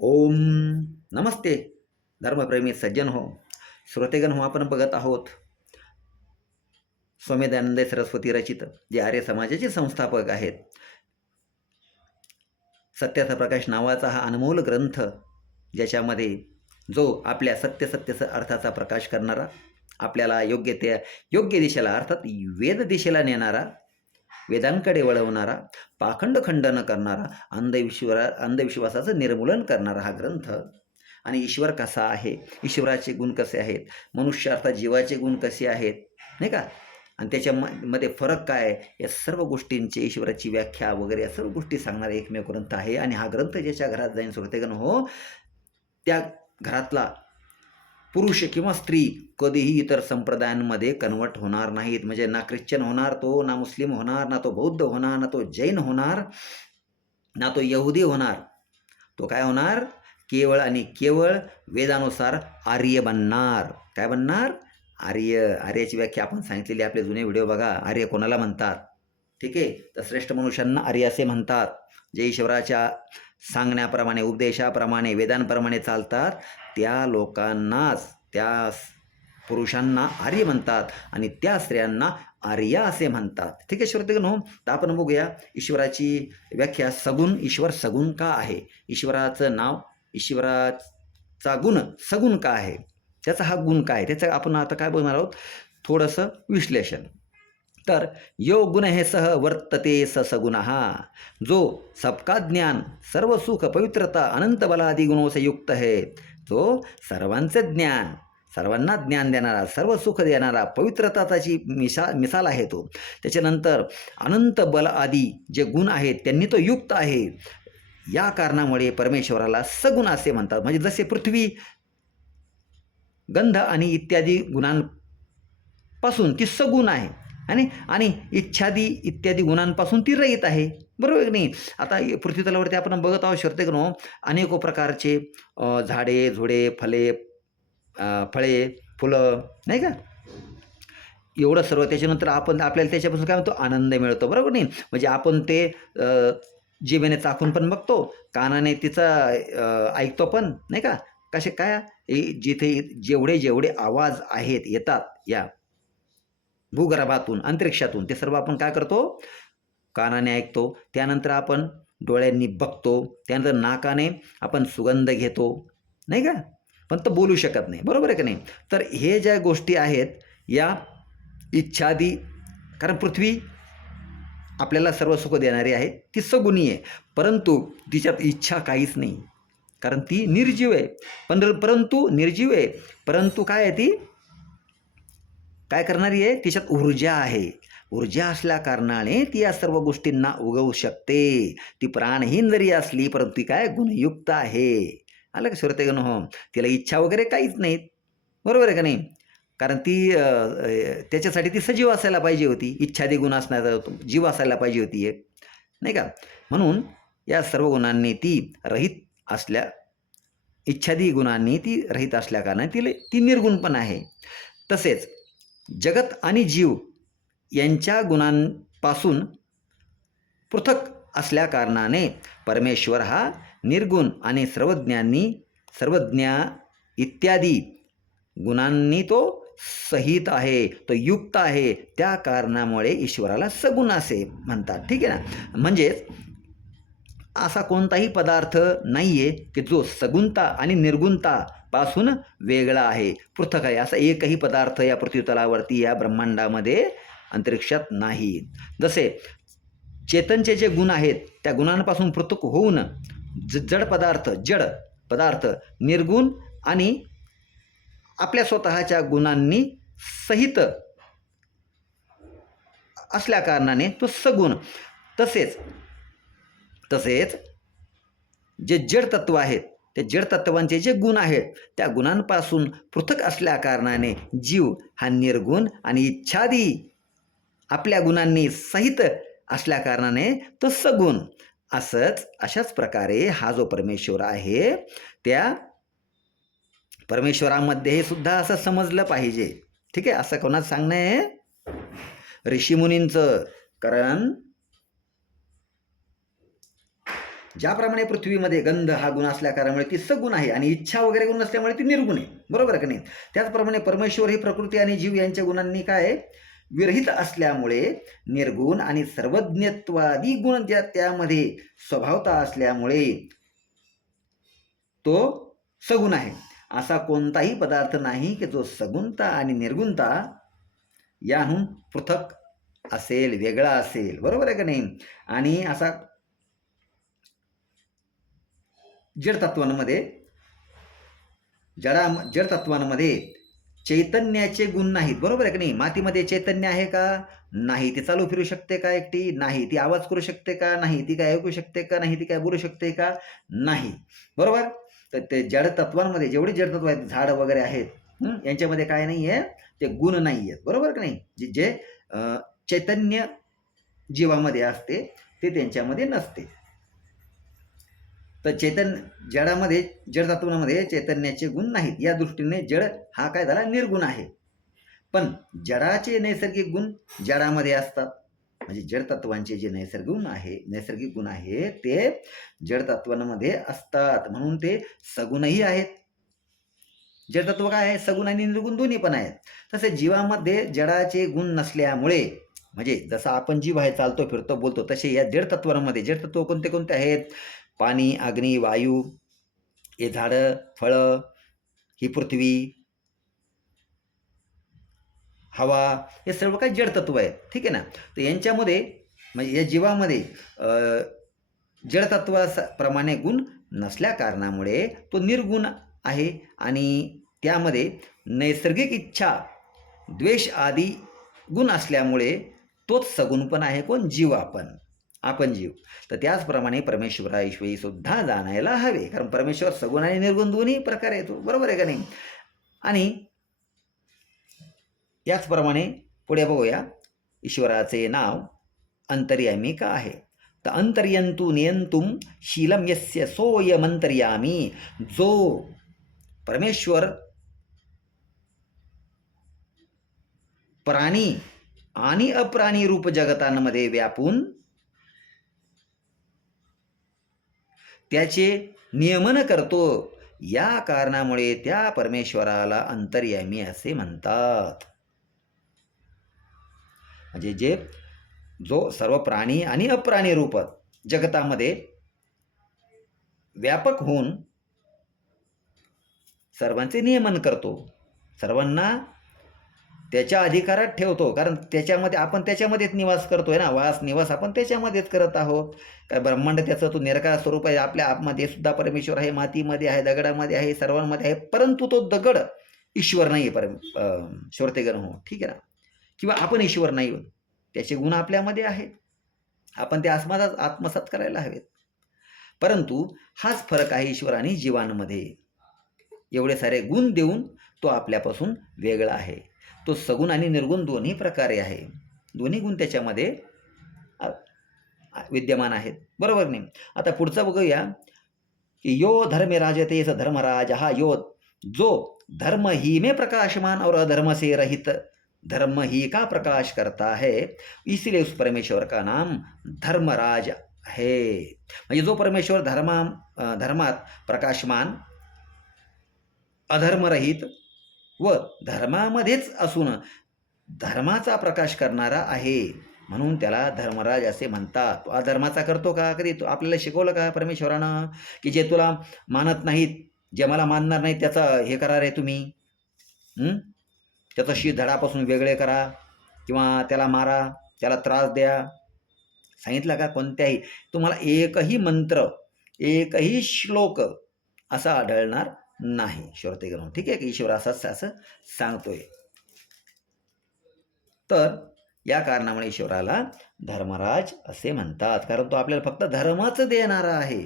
ओम नमस्ते धर्मप्रेमी सज्जन हो, श्रोतेगण हो. आपण बघत आहोत स्वामी दयानंद सरस्वती रचित जे आर्य समाजाचे संस्थापक आहेत सत्याचा प्रकाश नावाचा हा अनमोल ग्रंथ, ज्याच्यामध्ये जो आपल्या सत्य अर्थाचा प्रकाश करणारा, आपल्याला योग्य दिशेला अर्थात वेद दिशेला नेणारा, वेदांकडे वळवणारा, पाखंड खंडन करणारा, अंधविश्वासाचं निर्मूलन करणारा हा ग्रंथ. आणि ईश्वर कसा आहे, ईश्वराचे गुण कसे आहेत, मनुष्य अर्थात जीवाचे गुण कसे आहेत, नाही का, आणि त्याच्यामध्ये फरक काय आहे, या सर्व गोष्टींची ईश्वराची व्याख्या वगैरे या सर्व गोष्टी सांगणारा एकमेव ग्रंथ आहे. आणि हा ग्रंथ ज्याच्या घरात जाईन श्रोतेगण हो, त्या घरातला पुरुष किंवा स्त्री कधीही इतर संप्रदायांमध्ये कन्वर्ट होणार नाहीत. म्हणजे ना ख्रिश्चन होणार तो, ना मुस्लिम होणार, ना तो बौद्ध होणार, ना तो जैन होणार, ना तो यहुदी होणार. तो काय होणार, केवळ आणि केवळ वेदानुसार आर्य बनणार. काय बनणार, आर्य. आर्याची व्याख्या आपण सांगितलेली, आपले जुने व्हिडिओ बघा. आर्य कोणाला म्हणतात, ठीक आहे. तर श्रेष्ठ मनुष्यांना आर्य असे म्हणतात, जे ईश्वराच्या सांगण्याप्रमाणे, उपदेशाप्रमाणे, वेदांप्रमाणे चालतात, त्या लोकांनाच, त्या पुरुषांना आर्य म्हणतात आणि त्या स्त्रियांना आर्या असे म्हणतात. ठीक आहे श्रोतेगण हो. तर आपण बघूया ईश्वराची व्याख्या. सगुण, ईश्वर सगुण का आहे, ईश्वराचं नाव, ईश्वराचा गुण सगुण का आहे, त्याचा हा गुण काय, त्याचं आपण आता काय बघणार आहोत, थोडंसं विश्लेषण. तर यो गुण हे सह वर्तते स सगुण, जो सबका ज्ञान, सर्व सुख, पवित्रता, अनंत बलादी गुणों से युक्त है, जो सर्वांचे ज्ञान, सर्वांना ज्ञान देणारा, सर्व सुख देणारा, पवित्रताची मिसाल आहे तो. त्याच्यानंतर अनंत बल आदी जे गुण आहेत त्यांनी तो युक्त आहे. या कारणामुळे परमेश्वराला सगुण असे म्हणतात. म्हणजे जसे पृथ्वी गंध आणि इत्यादी गुणांपासून ती सगुण आहे आणि इच्छादी इत्यादी गुणांपासून ती रहित आहे, बरोबर की नाही. आता पृथ्वी तलावरती आपण बघत आहोत श्रोतेगणो, अनेको प्रकारचे झाडे, झुडे, फळे, फुलं, नाही का, एवढं सर्व. त्याच्यानंतर आपल्याला त्याच्यापासून काय म्हणतो, आनंद मिळतो, बरोबर नाही. म्हणजे आपण ते जिभेने चाखून पण बघतो, कानाने तिचं ऐकतो पण, नाही का. कसे काय, जिथे जेवढे आवाज येतात या भूगर्भातून, अंतरिक्षातून, ते सर्व आपण काय करतो, कानाने ऐकतो. त्यानंतर आपण डोळ्यांनी बघतो, त्यानंतर नाकाने आपण सुगंध घेतो, नाही का, पण तो बोलू शकत नाही, बरोबर आहे का नाही. तर हे ज्या गोष्टी आहेत या इच्छादी, कारण पृथ्वी आपल्याला सर्व सुख देणारी आहे, ती सगुणी आहे, परंतु तिच्यात इच्छा काहीच नाही, कारण ती निर्जीव आहे. परंतु निर्जीव आहे, परंतु काय आहे, ती काय करणारी आहे, तिच्यात ऊर्जा आहे. ऊर्जा असल्या कारणाने ती या सर्व गोष्टींना उगवू शकते. ती प्राणहीन जरी असली, परंतु ती काय गुणयुक्त आहे. आलं का श्रोतेगण हो. तिला इच्छा वगैरे काहीच नाहीत, बरोबर आहे का नाही. कारण ती त्याच्यासाठी ती सजीव असायला पाहिजे होती, इच्छादी गुण असण्याचा जीव असायला पाहिजे होती एक, नाही का. म्हणून या सर्व गुणांनी ती रहित असल्या, इच्छादी गुणांनी ती रहित असल्या कारणाने ती निर्गुण पण आहे. तसेच जगत आणि जीव यांच्या गुणांपासून पृथक असल्या कारणाने परमेश्वर हा निर्गुण आणि सर्वज्ञ इत्यादी गुणांनी तो सहित आहे, तो युक्त आहे. त्या कारणामुळे ईश्वराला सगुण असे म्हणतात, ठीक आहे ना. म्हणजेच असा कोणताही पदार्थ नाही आहे की जो सगुणता आणि निर्गुणता पासून वेगळा आहे, पृथक आहे. असा एकही पदार्थ या पृथ्वीतलावरती, या ब्रह्मांडामध्ये, अंतरिक्षात नाही. जसे चेतनचे जे गुण आहेत त्या गुणांपासून पृथक होऊन जड पदार्थ निर्गुण आणि आपल्या स्वतःच्या गुणांनी सहित असल्या कारणाने तो सगुण. तसेच जे जड तत्व आहेत, ते जड तत्वांचे जे गुण आहेत त्या गुणांपासून पृथक असल्या कारणाने जीव हा निर्गुण आणि इच्छादी आपल्या गुणांनी सहित असल्या कारणाने तो सगुण. अशाच प्रकारे हा जो परमेश्वर आहे, त्या परमेश्वरामध्ये सुद्धा असं समजलं पाहिजे, ठीक आहे. असं कोणाचं सांगणं आहे, ऋषीमुनींचं. कारण ज्याप्रमाणे पृथ्वीमध्ये गंध हा गुण असल्या कारणामुळे ती सगुण आहे आणि इच्छा वगैरे गुण नसल्यामुळे ती निर्गुण आहे, बरोबर आहे का नाही? त्याचप्रमाणे परमेश्वर ही प्रकृती आणि जीव यांच्या गुणांनी काय विरहित असल्यामुळे निर्गुण आणि सर्वज्ञत्वादी गुण त्यामध्ये स्वभावता असल्यामुळे तो सगुण आहे. असा कोणताही पदार्थ नाही की जो सगुणता आणि निर्गुणता याहून पृथक असेल, वेगळा असेल, बरोबर आहे का नाही? आणि असा जडतत्वांमध्ये जडतत्वांमध्ये चैतन्याचे गुण नाहीत, बरोबर आहे का नाही? मातीमध्ये चैतन्य आहे का? नाही. ती चालू फिरू शकते का एकटी? नाही. ती आवाज करू शकते का? नाही. ती काय ऐकू शकते का? नाही. ती काय बोलू शकते का? नाही, बरोबर? तर ते जडतत्वांमध्ये जेवढी जडतत्व आहेत, झाड वगैरे आहेत, यांच्यामध्ये काय नाही आहे? ते गुण नाही आहेत, बरोबर का नाही? जे चैतन्य जीवामध्ये असते ते त्यांच्यामध्ये नसते. तर जडामध्ये जडतत्वामध्ये चैतन्याचे गुण नाहीत. या दृष्टीने जड हा काय झाला? निर्गुण आहे. पण जडाचे नैसर्गिक गुण जडामध्ये असतात. म्हणजे जडतत्वांचे जे नैसर्गिक गुण आहे ते जडतत्वांमध्ये असतात, म्हणून ते सगुणही आहेत. जडतत्व काय आहे? सगुण आणि निर्गुण दोन्ही पण आहेत. तसे जीवामध्ये जडाचे गुण नसल्यामुळे, म्हणजे जसं आपण जीव आहे, चालतो फिरतो बोलतो, तसे या जडतत्वांमध्ये जडतत्व कोणते कोणते आहेत? पाणी, अग्नी, वायू, हे झाडं, फळं, ही पृथ्वी, हवा, हे सर्व काही जडतत्व आहेत, ठीक आहे ना? तर यांच्यामध्ये म्हणजे या जीवामध्ये जडतत्वाप्रमाणे गुण नसल्या कारणामुळे तो निर्गुण आहे आणि त्यामध्ये नैसर्गिक इच्छा, द्वेष आदी गुण असल्यामुळे तोच सगुण पण आहे. कोण? जीव. आपण जीव. तर त्याचप्रमाणे परमेश्वराविषयी सुद्धा जाणायला हवे, कारण परमेश्वर सगुण आणि निर्गुण दोन्ही प्रकारे येतो, बरोबर आहे का नाही? आणि याचप्रमाणे पुढे बघूया, ईश्वराचे नाव अंतर्यामी का आहे? तर अंतर्यंतु नियंतुम शीलम यस्य सोयमंतर्यामी. जो परमेश्वर प्राणी आणि अप्राणी रूप जगतांमध्ये व्यापून त्याचे नियमन करतो, या कारणामुळे त्या परमेश्वराला अंतर्यामी असे म्हणतात. म्हणजे जो सर्व प्राणी आणि अप्राणी रूप जगतामध्ये व्यापक होऊन सर्वांचे नियमन करतो, सर्वांना त्याच्या अधिकारात ठेवतो, कारण आपण त्याच्यामध्येच निवास करतोय ना. निवास आपण त्याच्यामध्येच करत आहोत. काय ब्रह्मांड त्याचं तो निराकार स्वरूप आहे. आपल्या आतमध्ये सुद्धा परमेश्वर आहे, मातीमध्ये आहे, दगडामध्ये आहे, सर्वांमध्ये आहे. परंतु तो दगड ईश्वर नाही आहे, श्रोतेगण हो, ठीक आहे ना? किंवा आपण ईश्वर नाही आहोत. त्याचे गुण आपल्यामध्ये आहेत, आपण ते आत्मसात करायला हवेत. परंतु हाच फरक आहे ईश्वर आणि जीवांमध्ये. एवढे सारे गुण देऊन तो आपल्यापासून वेगळा आहे. तो सगुण आणि निर्गुण दोन्ही प्रकारे आहे. दोन्ही गुण त्याच्यामध्ये विद्यमान आहेत, बरोबर नाही? आता पुढचं बघूया की यो धर्मे राजते स धर्मराज हा यो, जो धर्म ही में प्रकाशमान और अधर्म से रहित धर्म ही का प्रकाश करता है, इसलिए उस परमेश्वर का नाम धर्मराज है. म्हणजे जो परमेश्वर धर्मात प्रकाशमान, अधर्मरहित व धर्मामध्येच असून धर्माचा प्रकाश करणारा आहे, म्हणून त्याला धर्मराज असे म्हणतात. तो अधर्माचा करतो का? कधी तो आपल्याला शिकवलं का परमेश्वरानं की जे तुला मानत नाहीत, जे मला मानणार नाहीत, त्याचं हे करा रे तुम्ही, त्याचं शी धडापासून वेगळे करा किंवा त्याला मारा, त्याला त्रास द्या, सांगितलं का? कोणत्याही तुम्हाला एकही मंत्र, एकही श्लोक असा आढळणार नाही, श्रोतेगण, ठीक आहे की? ईश्वर असं सांगतोय. तर या कारणामुळे ईश्वराला धर्मराज असे म्हणतात, कारण तो आपल्याला फक्त धर्मच देणारा आहे,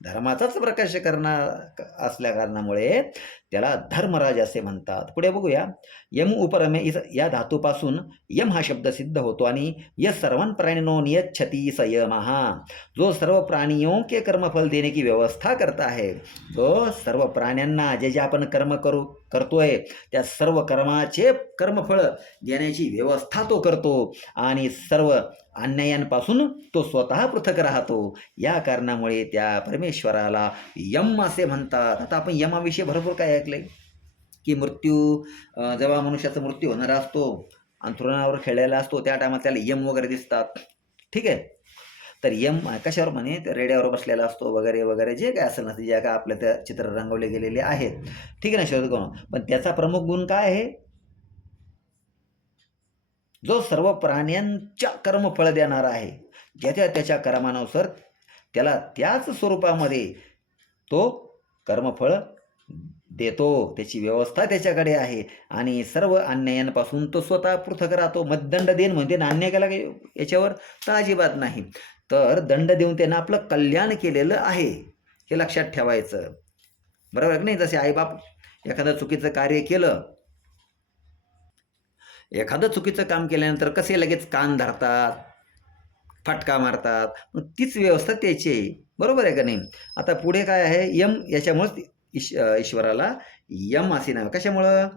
धर्माचाच प्रकाश करणार असल्या कारणामुळे त्याला धर्मराज असे म्हणतात. पुढे बघूया, यम उपरमे, या धातूपासून यम हा शब्द सिद्ध होतो आणि यह सर्वान प्राणियों नियच्छति स यमः, जो सर्व प्राणियों के कर्मफल देने की व्यवस्था करता है, जो सर्व प्राण्यांना जे आपण कर्म करतोय त्या सर्व कर्माचे कर्मफळ देण्याची व्यवस्था तो करतो आणि सर्व अन्यायांपासून तो स्वतः पृथक राहतो. या कारणामुळे त्या परमेश्वराला यम असे म्हणतात. आता आपण यमाविषयी भरपूर काय ऐकलंय की जेव्हा मनुष्याचा मृत्यू होणारा असतो, अंथरुणावर खेळलेला असतो, त्या टायमात त्याला यम वगैरे दिसतात. ठीक आहे. तर यम कशावर म्हणे रेड्यावर बसलेला असतो वगैरे वगैरे जे काय असेल ना जे काय आपल्या त्या चित्र रंगवले गेलेले आहेत. ठीक आहे ना शोध करून. पण त्याचा प्रमुख गुण काय आहे? जो सर्व प्राण्यांच्या कर्मफळ देणारा आहे. ज्याच्या त्याच्या कर्मानुसार त्याला त्याच स्वरूपामध्ये तो कर्मफळ देतो. त्याची व्यवस्था त्याच्याकडे आहे आणि सर्व अन्यायांपासून तो स्वतः पृथक राहतो. मध्यदंड देण म्हणजे अन्याय केला याच्यावर तर अजिबात नाही. तर दंड देऊन त्यानं आपलं कल्याण केलेलं आहे हे लक्षात ठेवायचं. बरोबर नाही? जसे आईबाप एखादं चुकीचं कार्य केलं, एखादं चुकीचं काम केल्यानंतर कसे लगेच कान धरतात, फटका मारतात. मग तीच व्यवस्था त्याची आहे. बरोबर आहे का नाही? आता पुढे काय आहे? यम याच्यामुळेच ईश्वराला यम असे नाव. कशामुळं?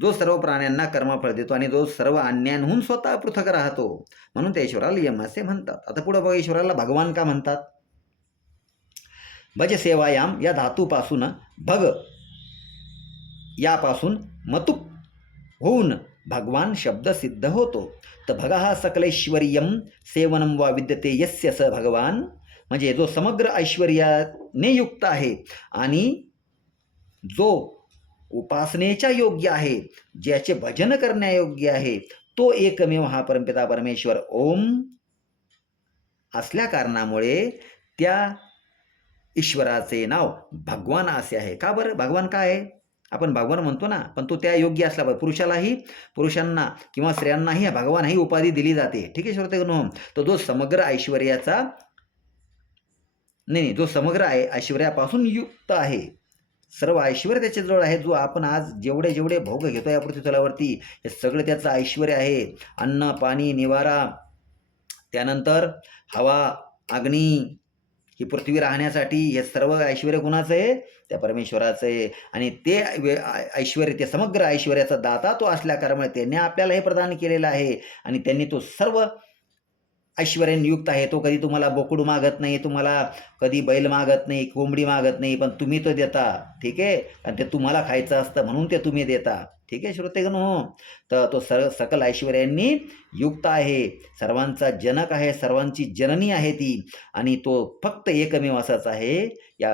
जो सर्व प्राण्यांना कर्मफळ देतो आणि जो सर्व अन्यांहून स्वतः पृथक राहतो, म्हणून त्या ईश्वराला यम असे म्हणतात. आता पुढे बघा ईश्वराला भगवान का म्हणतात? भज सेवायाम या धातूपासून भग यापासून मतुक होऊन भगवान शब्द सिद्ध होतो. तर भग हा सकलैश्वर्यम सेवनम वा विद्यते यस्य स भगवान, म्हणजे जो समग्र ऐश्वर्याने युक्त आहे आणि जो उपासनेच्या योग्य आहे, ज्याचे भजन करण्यायोग्य आहे, तो एकमेव हा परमपिता परमेश्वर ओम असल्या कारणामुळे त्या ईश्वराचे नाव भगवान असे आहे. का बरं? भगवान काय आहे? आपण भगवान म्हणतो ना, पण तो त्या योग्य असला पाहिजे. पुरुषांना किंवा स्त्रियांनाही भगवान ही उपाधी दिली जाते. ठीक आहे श्रोतेगण. तर जो समग्र ऐश्वर्याचा नाही, जो समग्र ऐश्वर्यापासून युक्त आहे, सर्व ऐश्वर्य त्याच्याजवळ आहे. जो आपण आज जेवढे जेवढे भोग घेतो या पृथ्वीतलावरती, हे सगळं त्याचं ऐश्वर्य आहे. अन्न, पाणी, निवारा, त्यानंतर हवा, अग्नी, ही पृथ्वी राहण्यासाठी हे सर्व ऐश्वर्य कुणाचं आहे? त्या परमेश्वराचं आहे. आणि ते ऐश्वर्य, ते समग्र ऐश्वर्याचा दाता तो असल्या कारणामुळे त्यांनी आपल्याला हे प्रदान केलेलं आहे आणि त्यांनी तो सर्व ऐश्वर्याने युक्त आहे. तो कधी तुम्हाला बोकडू मागत नाही, तुम्हाला कधी बैल मागत नाही, कोंबडी मागत नाही, पण तुम्ही तो देता. ठीक आहे. आणि ते तुम्हाला खायचं असतं म्हणून ते तुम्ही देता. ठीक आहे श्रोतेगण. तर तो सकल ऐश्वर्यांनी युक्त आहे, सर्वांचा जनक आहे, सर्वांची जननी आहे ती. आणि तो फक्त एकमेव असाच आहे, या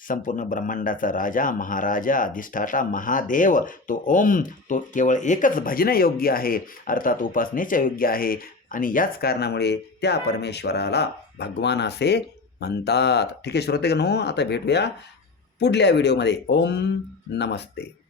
संपूर्ण ब्रह्मांडाचा राजा, महाराजा, अधिष्ठाता, महादेव तो ओम, तो केवळ एकच भजनयोग्य आहे, अर्थात उपासनेच्या योग्य आहे. आणि याच कारणामुळे त्या परमेश्वराला भगवान असे म्हणतात. ठीक आहे श्रोतेगण. आता भेटूया पुढल्या व्हिडिओमध्ये. ओम नमस्ते.